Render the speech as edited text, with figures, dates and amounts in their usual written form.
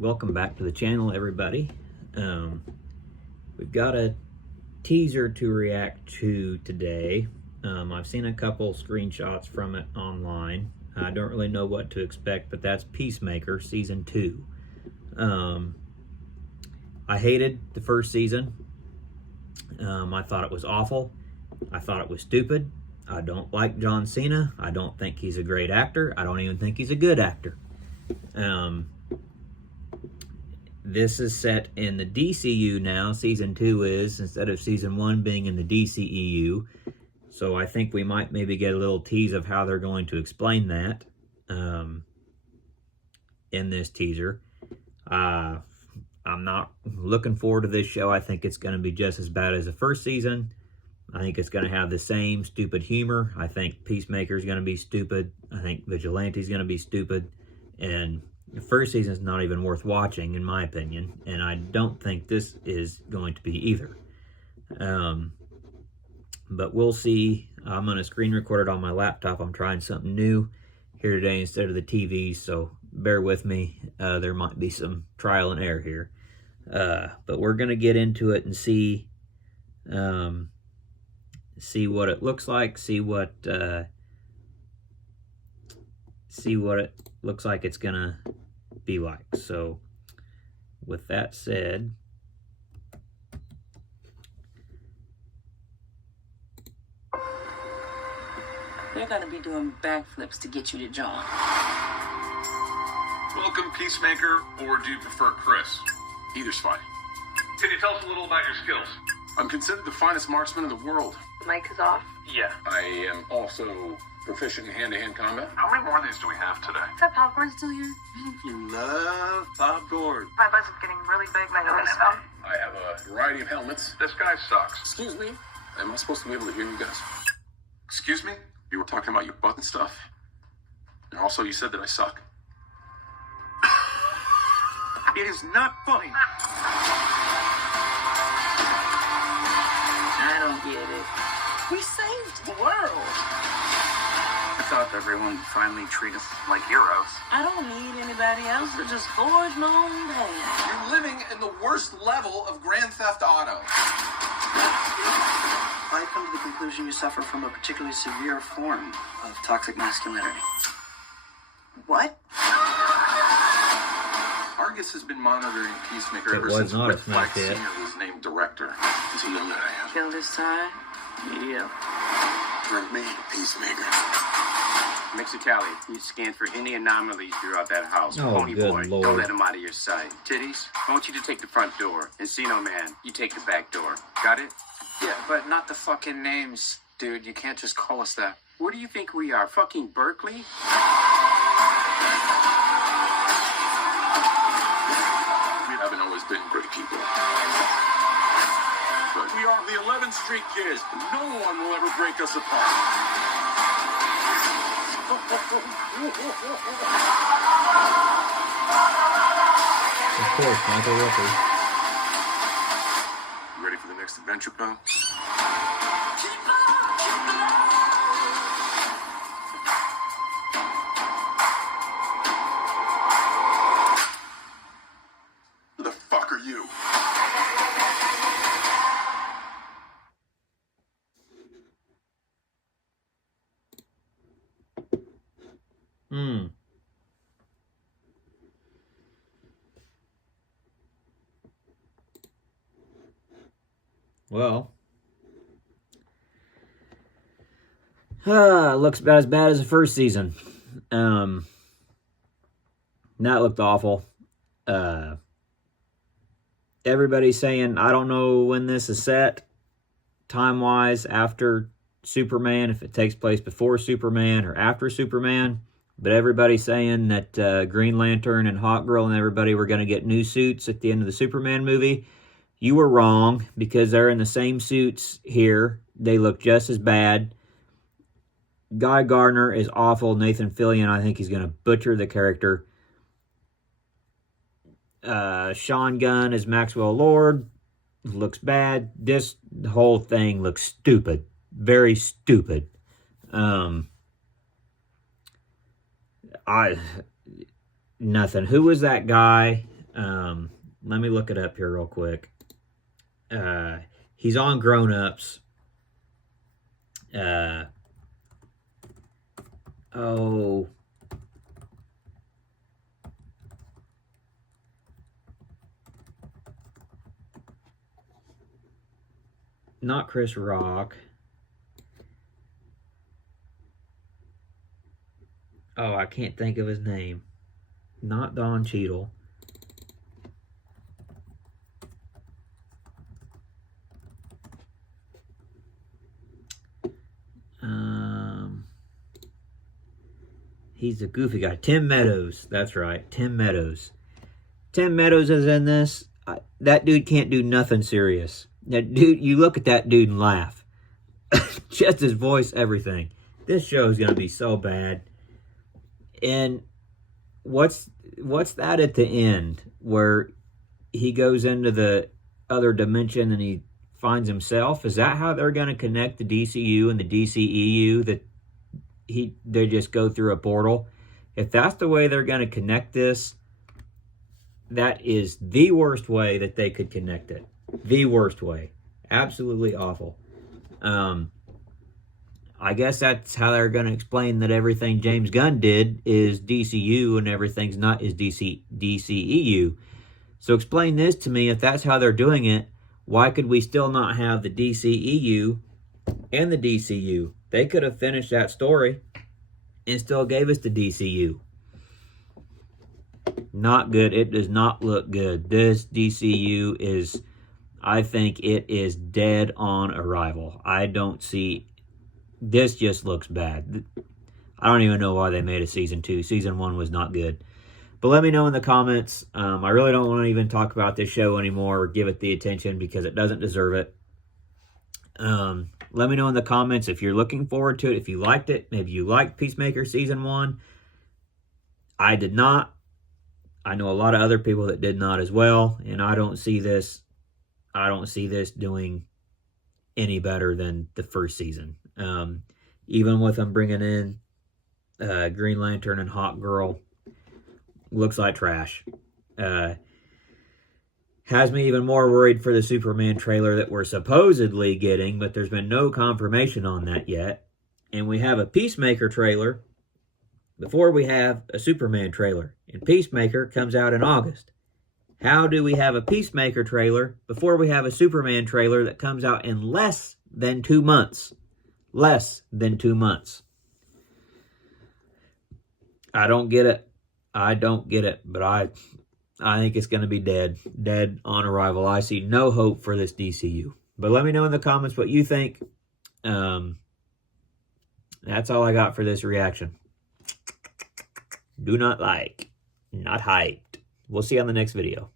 Welcome back to the channel, everybody. We've got a teaser to react to today. I've seen a couple screenshots from it online. I don't really know what to expect, but that's Peacemaker Season 2. I hated the first season. I thought it was awful. I thought it was stupid. I don't like John Cena. I don't think he's a great actor. I don't even think he's a good actor. This is set in the DCU now. Season 2 is, instead of Season 1 being in the DCEU. So I think we might maybe get a little tease of how they're going to explain that in this teaser. I'm not looking forward to this show. I think it's going to be just as bad as the first season. I think it's going to have the same stupid humor. I think Peacemaker is going to be stupid. I think Vigilante is going to be stupid. And the first season is not even worth watching, in my opinion. And I don't think this is going to be either. But we'll see. I'm going to screen record it on my laptop. I'm trying something new here today instead of the TV. So bear with me. There might be some trial and error here. But we're going to get into it and see what it looks like, see what it looks like it's gonna be like. So with that said, they're gonna be doing backflips to get you to John. Welcome, Peacemaker, or do you prefer Chris? Either's fine. Can you tell us a little about your skills? I'm considered the finest marksman in the world. Mic is off. Yeah. I am also proficient in hand-to-hand combat. How many more of these do we have today? Is that popcorn still here? You love popcorn. My budget's getting really big lately, so. I have a variety of helmets. This guy sucks. Excuse me? Am I supposed to be able to hear you guys? Excuse me? You were talking about your butt and stuff. And also you said that I suck. It is not funny. I don't get it. We saved the world. I thought everyone would finally treat us like heroes. I don't need anybody else to just forge my own path. You're living in the worst level of Grand Theft Auto. I've come to the conclusion you suffer from a particularly severe form of toxic masculinity. What? Argus has been monitoring Peacemaker It ever was since not a Red Flag smack hit. Senior was named director. Does he know that I am? Kill this time? Yeah. Turn me, Peacemaker. Mexicali, you scan for any anomalies throughout that house. Oh, Pony good boy, Lord. don't let him out of your sight. Titties, I want you to take the front door. Encino man, you take the back door. Got it? Yeah, but not the fucking names, dude. You can't just call us that. Where do you think we are? Fucking Berkeley? We haven't always been great people. But We are the 11th Street Kids. No one will ever break us apart. of course, Michael Rooker. you ready for the next adventure, pal? Who the fuck are you? Well, looks about as bad as the first season. That looked awful. Everybody's saying, I don't know when this is set, time-wise, after Superman, if it takes place before Superman or after Superman. But everybody's saying that Green Lantern and Hawkgirl and everybody were going to get new suits at the end of the Superman movie. You were wrong, because they're in the same suits here. They look just as bad. Guy Gardner is awful. Nathan Fillion, I think he's going to butcher the character. Sean Gunn as Maxwell Lord looks bad. This whole thing looks stupid. Very stupid. Nothing. Who was that guy Let me look it up here real quick. He's on Grown Ups. Oh. Not Chris Rock. Oh, I can't think of his name. Not Don Cheadle. He's a goofy guy. Tim Meadows. That's right. Tim Meadows. Tim Meadows is in this. That dude can't do nothing serious. That dude, you look at that dude and laugh. Just his voice, everything. This show is going to be so bad. And what's that at the end where he goes into the other dimension and he finds himself? Is that how they're going to connect the DCU and the DCEU? That they just go through a portal? If that's the way they're going to connect this, that is the worst way that they could connect it. The worst way. Absolutely awful. I guess that's how they're going to explain that everything James Gunn did is DCU and everything's not is DCEU. So explain this to me. If that's how they're doing it, why could we still not have the DCEU and the DCU? They could have finished that story and still gave us the DCU. Not good. It does not look good. This DCU is, I think it is dead on arrival. I don't see, this just looks bad. I don't even know why they made a season 2. Season 1 was not good. But let me know in the comments. I really don't want to even talk about this show anymore or give it the attention because it doesn't deserve it. Let me know in the comments if you're looking forward to it, if you liked it. Maybe you liked Peacemaker Season 1. I did not. I know a lot of other people that did not as well, and I don't see this doing any better than the first season. Even with them bringing in Green Lantern and Hawk Girl, looks like trash. Has me even more worried for the Superman trailer that we're supposedly getting, but there's been no confirmation on that yet. And we have a Peacemaker trailer before we have a Superman trailer. And Peacemaker comes out in August. How do we have a Peacemaker trailer before we have a Superman trailer that comes out in less than 2 months? Less than 2 months. I don't get it. I don't get it. But I think it's going to be dead. Dead on arrival. I see no hope for this DCU. But let me know in the comments what you think. That's all I got for this reaction. Do not like. Not hyped. We'll see you on the next video.